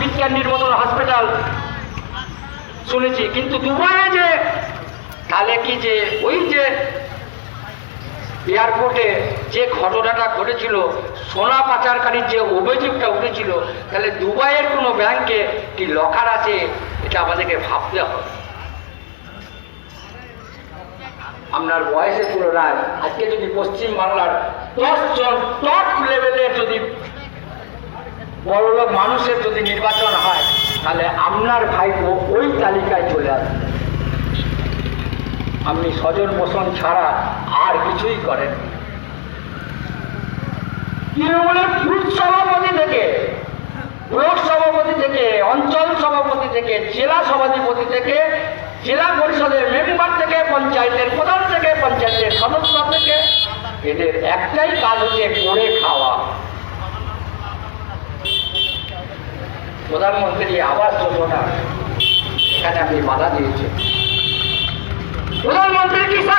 বিজ্ঞান নির্বাচন হসপিটাল শুনেছি, কিন্তু দুবাইয়ে যে তাহলে কি যে ওই যে এয়ারপোর্টে যে ঘটনাটা ঘটেছিল, সোনা পাচারকারীর যে অভিযোগটা উঠেছিল, তাহলে দুবাইয়ের কোনো ব্যাংকে কি লকার আছে, এটা আমাদেরকে ভাবতে হবে। আপনার বয়সের তুলনায় আজকে যদি পশ্চিমবাংলার 10 জন টপ লেভেলের যদি বড়লোক মানুষের যদি নির্বাচন হয়, তাহলে আপনার ভাইপো ওই তালিকায় চলে আসবে। আপনি স্বজন পোষণ ছাড়া আর কিছুই করেন। তৃণমূলের বুথ সভাপতি থেকে, ব্লক সভাপতি থেকে, অঞ্চল সভাপতি থেকে, জেলা সভাধিপতি থেকে, জেলা পরিষদের মেম্বার থেকে, পঞ্চায়েতের প্রধান থেকে, পঞ্চায়েতের সদস্য থেকে, এদের একটাই কাজ হচ্ছে করে খাওয়া। প্রধানমন্ত্রী আবাস যোজনা এখানে আপনি বাধা দিয়েছেন, প্রধানমন্ত্রী কিষাণ